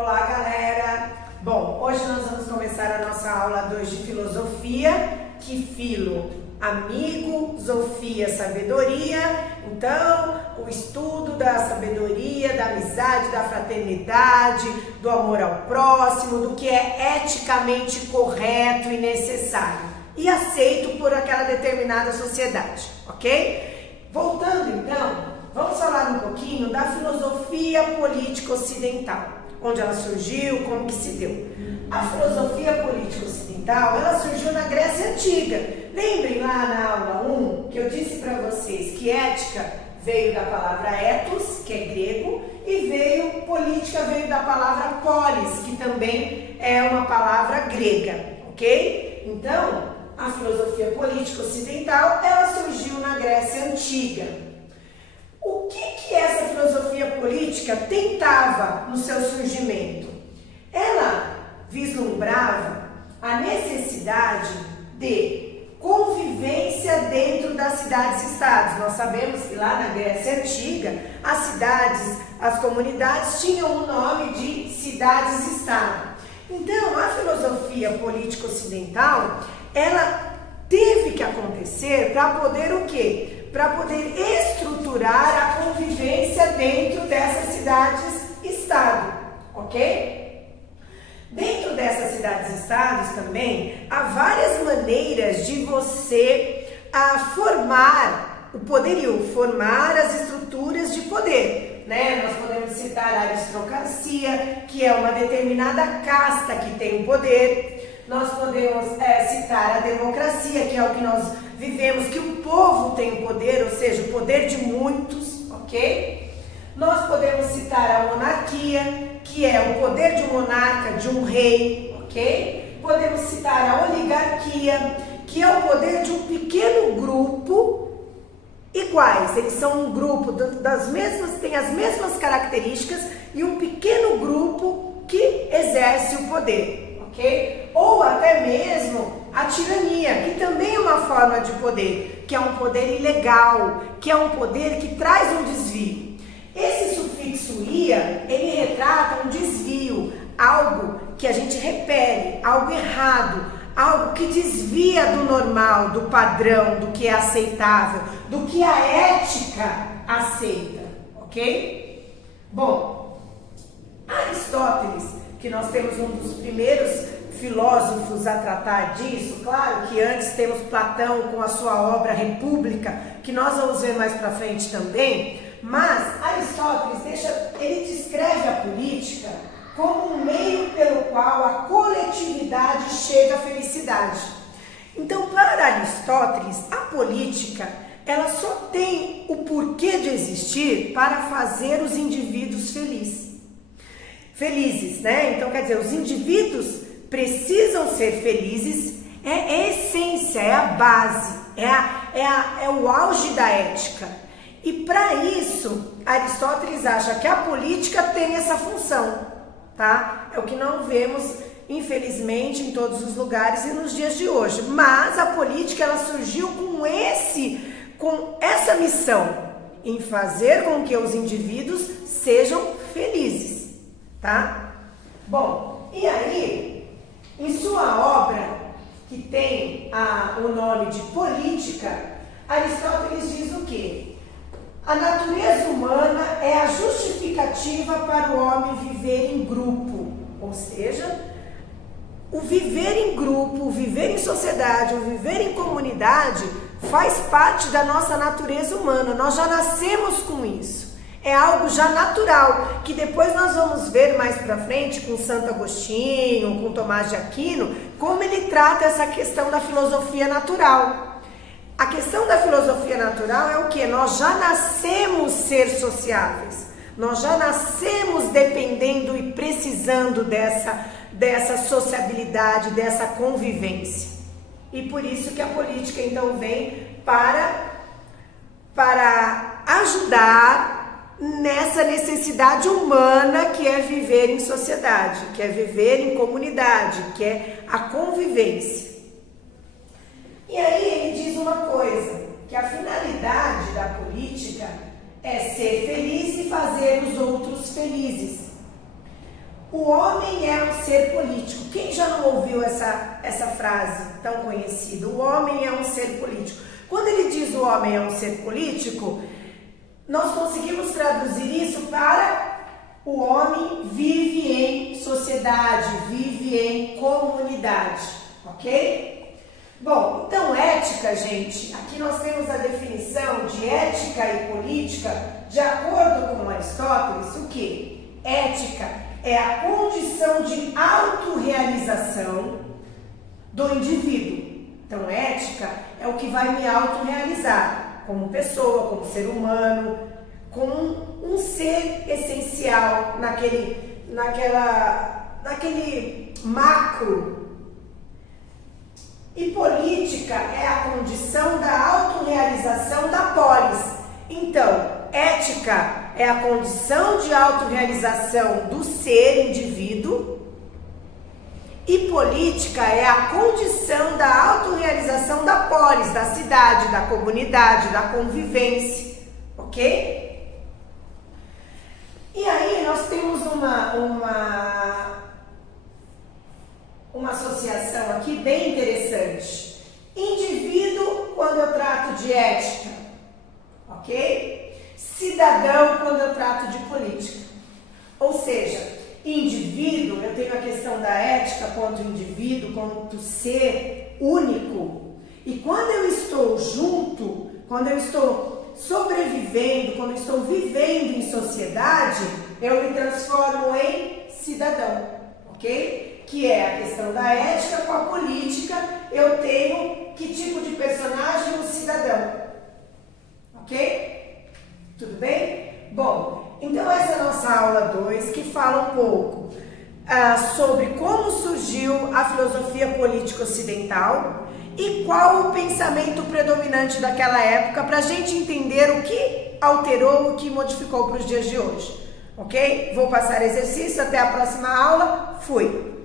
Olá, galera! Bom, hoje nós vamos começar a nossa aula 2 de filosofia, que filo, amigo, zofia, sabedoria. Então, o estudo da sabedoria, da amizade, da fraternidade, do amor ao próximo, do que é eticamente correto e necessário e aceito por aquela determinada sociedade, ok? Voltando então, vamos falar um pouquinho da filosofia política ocidental, onde ela surgiu, como que se deu. A filosofia política ocidental, ela surgiu na Grécia Antiga. Lembrem lá na aula 1 que eu disse para vocês que ética veio da palavra ethos, que é grego, e política veio da palavra polis, que também é uma palavra grega, ok? Então, a filosofia política ocidental, ela surgiu na Grécia Antiga. O que essa filosofia política tentava no seu surgimento? Ela vislumbrava a necessidade de convivência dentro das cidades-estados. Nós sabemos que lá na Grécia Antiga, as cidades, as comunidades tinham o nome de cidades-estado. Então, a filosofia política ocidental, ela teve que acontecer para poder o quê? Para poder estruturar a convivência dentro dessas cidades-estado, ok? Dentro dessas cidades-estados também, há várias maneiras de você formar o poderio, formar as estruturas de poder, né? Nós podemos citar a aristocracia, que é uma determinada casta que tem o poder. Nós podemos citar a democracia, que é o que nós vivemos, que o povo tem o poder, ou seja, o poder de muitos, ok? Nós podemos citar a monarquia, que é o poder de um monarca, de um rei, ok? Podemos citar a oligarquia, que é o poder de um pequeno grupo iguais. Eles são um grupo tem as mesmas características e um pequeno grupo que exerce o poder, ok? Ou até mesmo a tirania, que também é uma forma de poder, que é um poder ilegal, que é um poder que traz um desvio. Esse sufixo ia, ele retrata um desvio, algo que a gente repele, algo errado, algo que desvia do normal, do padrão, do que é aceitável, do que a ética aceita, ok? Bom, Aristóteles, que nós temos um dos primeiros filósofos a tratar disso, claro que antes temos Platão com a sua obra República, que nós vamos ver mais para frente também, mas Aristóteles ele descreve a política como um meio pelo qual a coletividade chega à felicidade. Então, para Aristóteles, a política, ela só tem o porquê de existir para fazer os indivíduos felizes, né? Então, quer dizer, os indivíduos precisam ser felizes, é a essência, é a base, é o auge da ética. E para isso, Aristóteles acha que a política tem essa função, tá? É o que não vemos, infelizmente, em todos os lugares e nos dias de hoje. Mas a política, ela surgiu com essa missão, em fazer com que os indivíduos sejam felizes, tá? Bom, e aí, em sua obra, que tem o nome de Política, Aristóteles diz o quê? A natureza humana é a justificativa para o homem viver em grupo, ou seja, o viver em grupo, o viver em sociedade, o viver em comunidade faz parte da nossa natureza humana, nós já nascemos com isso. É algo já natural, que depois nós vamos ver mais para frente com Santo Agostinho, com Tomás de Aquino, como ele trata essa questão da filosofia natural. A questão da filosofia natural é o que? Nós já nascemos ser sociáveis, nós já nascemos dependendo e precisando dessa sociabilidade, dessa convivência. E por isso que a política então vem para ajudar nessa necessidade humana que é viver em sociedade, que é viver em comunidade, que é a convivência. E aí ele diz uma coisa, que a finalidade da política é ser feliz e fazer os outros felizes. o homem é um ser político. Quem já não ouviu essa frase tão conhecida? O homem é um ser político. Quando ele diz o homem é um ser político, nós conseguimos traduzir isso para o homem vive em sociedade, vive em comunidade, ok? Bom, então ética, gente, aqui nós temos a definição de ética e política, de acordo com Aristóteles, o que? Ética é a condição de autorrealização do indivíduo. Então, ética é o que vai me autorrealizar como pessoa, como ser humano, como um ser essencial naquele macro. E política é a condição da autorrealização da polis. Então, ética é a condição de autorrealização do ser indivíduo e política é a condição da autorrealização da polis, da cidade, da comunidade, da convivência, ok? E aí nós temos uma associação aqui bem interessante. Indivíduo, quando eu trato de ética, ok? Cidadão, quando eu trato de política. Ou seja, indivíduo, eu tenho a questão da ética quanto indivíduo, quanto ser único. E quando eu estou junto, quando eu estou sobrevivendo, quando eu estou vivendo em sociedade, eu me transformo em cidadão, ok? Que é a questão da ética com a política, eu tenho que tipo de personagem? Um cidadão, ok? Tudo bem? Bom, então essa é a nossa aula 2, que fala um pouco sobre como surgiu a filosofia política ocidental e qual o pensamento predominante daquela época, para a gente entender o que alterou, o que modificou para os dias de hoje, ok? Vou passar exercício, até a próxima aula, fui!